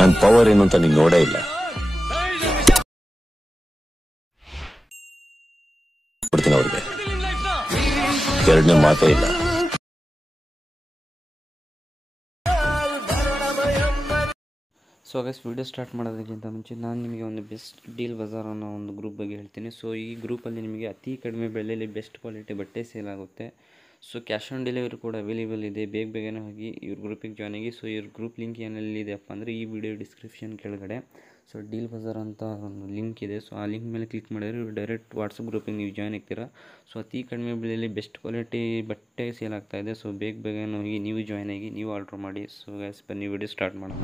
ನನ್ನ ಪವರ್ ಏನು ಅಂತ ನೀನು ನೋಡೇ ಇಲ್ಲ. ಕೊಡ್ತೀನಿ ಅವ್ರಿಗೆ, ಎರಡನೇ ಮಾತೇ ಇಲ್ಲ. ಸೊ ಗೈಸ್, ವಿಡಿಯೋ ಸ್ಟಾರ್ಟ್ ಮಾಡೋದಕ್ಕಿಂತ ಮುಂಚೆ ನಾನು ನಿಮಗೆ ಒಂದು ಬೆಸ್ಟ್ ಡೀಲ್ ಬಜಾರ್ ಅನ್ನೋ ಒಂದು ಗ್ರೂಪ್ ಬಗ್ಗೆ ಹೇಳ್ತೀನಿ. ಸೊ ಈ ಗ್ರೂಪಲ್ಲಿ ನಿಮಗೆ ಅತಿ ಕಡಿಮೆ ಬೆಲೆಯಲ್ಲಿ ಬೆಸ್ಟ್ ಕ್ವಾಲಿಟಿ ಬಟ್ಟೆ ಸೇಲ್ ಆಗುತ್ತೆ. ಸೊ ಕ್ಯಾಶ್ ಆನ್ ಡೆಲಿವರಿ ಕೂಡ ಅವೈಲೇಬಲ್ ಇದೆ. ಬೇಗನೆ ಹೋಗಿ ಇವ್ರ ಗ್ರೂಪಿಗೆ ಜಾಯ್ನ್ ಆಗಿ. ಸೊ ಇವ್ರ ಗ್ರೂಪ್ ಲಿಂಕ್ ಏನೆಲ್ಲಿದೆಯಪ್ಪ ಅಂದರೆ ಈ ವಿಡಿಯೋ ಡಿಸ್ಕ್ರಿಪ್ಷನ್ ಕೆಳಗಡೆ ಸೊ ಡೀಲ್ ಬಜಾರ್ ಅಂತ ಒಂದು ಲಿಂಕ್ ಇದೆ. ಸೊ ಆ ಲಿಂಕ್ ಮೇಲೆ ಕ್ಲಿಕ್ ಮಾಡಿದ್ರೆ ಇವ್ರು ಡೈರೆಕ್ಟ್ ವಾಟ್ಸಪ್ ಗ್ರೂಪಿಗೆ ನೀವು ಜಾಯ್ನ್ ಆಗ್ತೀರಾ. ಸೊ ಅತಿ ಕಡಿಮೆ ಬೆಲೆಯಲ್ಲಿ ಬೆಸ್ಟ್ ಕ್ವಾಲಿಟಿ ಬಟ್ಟೆ ಸೇಲ್ ಆಗ್ತಾಯಿದೆ. ಸೊ ಬೇಗನೆ ಹೋಗಿ ನೀವು ಜಾಯ್ನ್ ಆಗಿ ನೀವು ಆರ್ಡ್ರ್ ಮಾಡಿ. ಸೊ ಗೈಸ್, ಬನ್ನಿ ವಿಡಿಯೋ ಸ್ಟಾರ್ಟ್ ಮಾಡೋಣ.